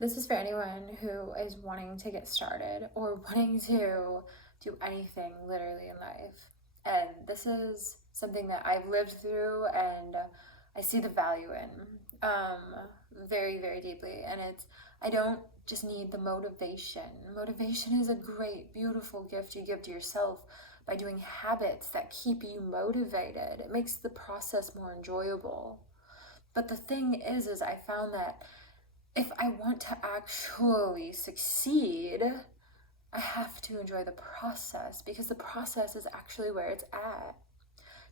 This is for anyone who is wanting to get started or wanting to do anything literally in life. And this is something that I've lived through and I see the value in very, very deeply. And I don't just need the motivation. Motivation is a great, beautiful gift you give to yourself by doing habits that keep you motivated. It makes the process more enjoyable. But the thing is I found that if I want to actually succeed, I have to enjoy the process because the process is actually where it's at.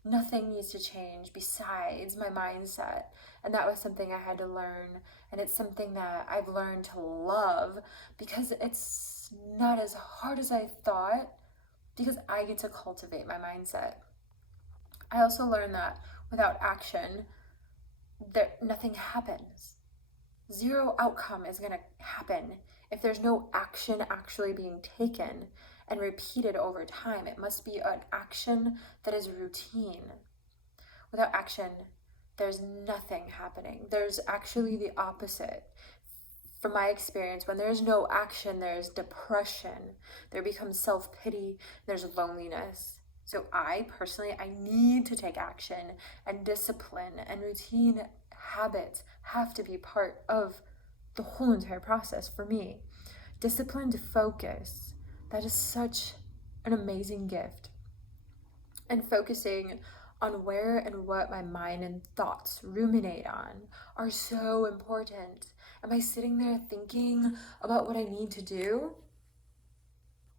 Nothing needs to change besides my mindset. And that was something I had to learn. And it's something that I've learned to love because it's not as hard as I thought because I get to cultivate my mindset. I also learned that without action, nothing happens. Zero outcome is going to happen if there's no action actually being taken and repeated over time. It must be an action that is routine. Without action, there's nothing happening. There's actually the opposite. From my experience, when there's no action, there's depression. There becomes self-pity, there's loneliness. So I need to take action, and discipline and routine habits have to be part of the whole entire process for me. Disciplined focus, that is such an amazing gift. And focusing on where and what my mind and thoughts ruminate on are so important. Am I sitting there thinking about what I need to do?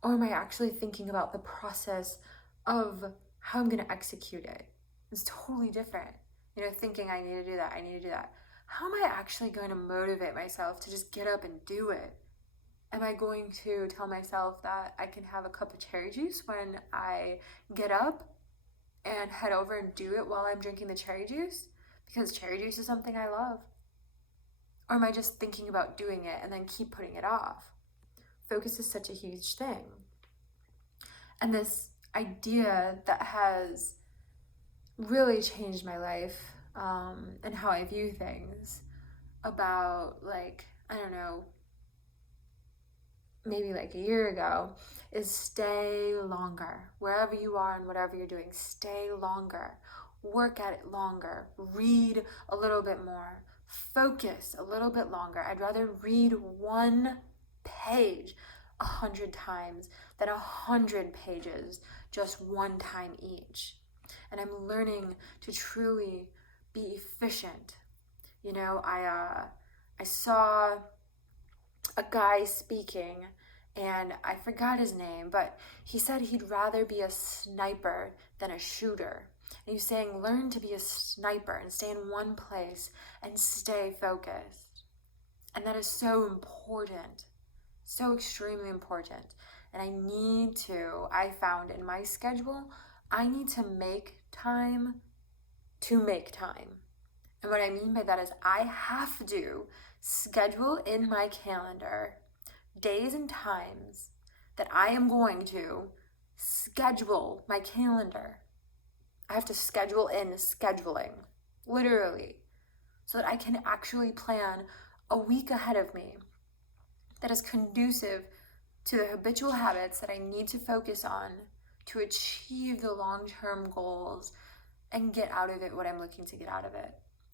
Or am I actually thinking about the process of how I'm going to execute it? It's totally different. Thinking I need to do that, I need to do that. How am I actually going to motivate myself to just get up and do it? Am I going to tell myself that I can have a cup of cherry juice when I get up and head over and do it while I'm drinking the cherry juice? Because cherry juice is something I love. Or am I just thinking about doing it and then keep putting it off? Focus is such a huge thing. And this idea that has really changed my life and how I view things about, I don't know, maybe like a year ago, is stay longer. Wherever you are and whatever you're doing, stay longer. Work at it longer. Read a little bit more. Focus a little bit longer. I'd rather read one page 100 times than 100 pages just one time each. And I'm learning to truly be efficient. I saw a guy speaking, and I forgot his name, but he said he'd rather be a sniper than a shooter. And he's saying, learn to be a sniper and stay in one place and stay focused. And that is so important, so extremely important. And I found in my schedule, I need to make time to make time. And what I mean by that is I have to schedule in my calendar days and times that I am going to schedule my calendar. I have to schedule in scheduling, literally, so that I can actually plan a week ahead of me that is conducive to the habitual habits that I need to focus on to achieve the long-term goals and get out of it what I'm looking to get out of it.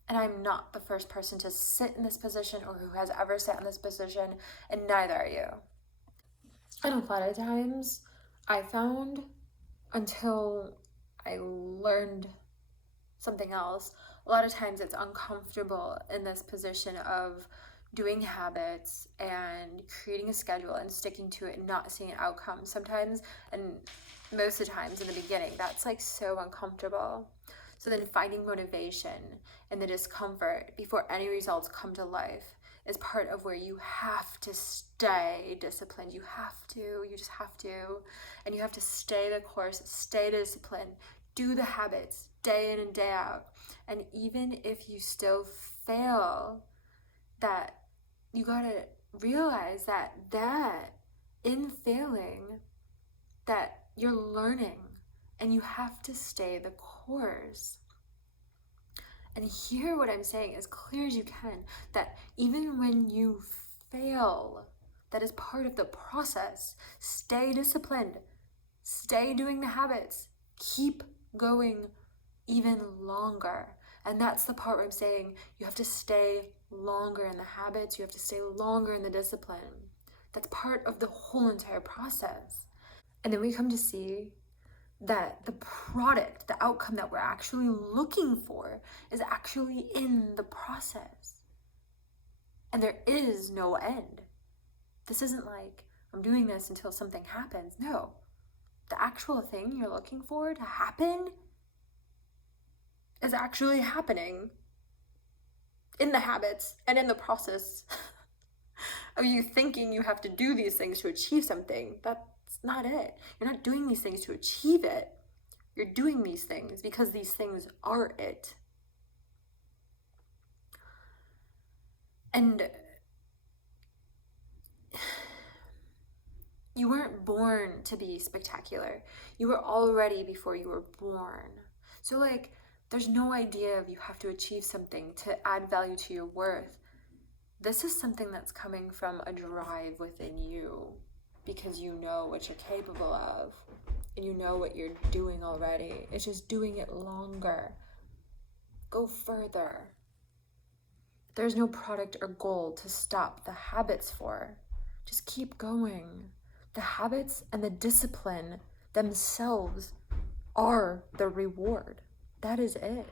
And I'm not the first person to sit in this position or who has ever sat in this position, and neither are you. And a lot of times I found, until I learned something else, a lot of times it's uncomfortable in this position of doing habits and creating a schedule and sticking to it and not seeing an outcome sometimes, and most of the times in the beginning, that's so uncomfortable. So then finding motivation in the discomfort before any results come to life is part of where you have to stay disciplined. You just have to. And you have to stay the course, stay disciplined, do the habits day in and day out. And even if you still fail, that you gotta realize that in failing, that you're learning, and you have to stay the course. And hear what I'm saying as clear as you can, that even when you fail. That is part of the process. Stay disciplined. Stay doing the habits. Keep going even longer. And that's the part where I'm saying you have to stay longer in the habits. You have to stay longer in the discipline. That's part of the whole entire process. And then we come to see that the product, the outcome that we're actually looking for is actually in the process. And there is no end. This isn't like I'm doing this until something happens. No, the actual thing you're looking for to happen is actually happening in the habits and in the process of you thinking you have to do these things to achieve something. That's not it. You're not doing these things to achieve it. You're doing these things because these things are it. And you weren't born to be spectacular. You were already before you were born. So like, there's no idea of you have to achieve something to add value to your worth. This is something that's coming from a drive within you because you know what you're capable of and you know what you're doing already. It's just doing it longer. Go further. There's no product or goal to stop the habits for. Just keep going. The habits and the discipline themselves are the reward. That is it.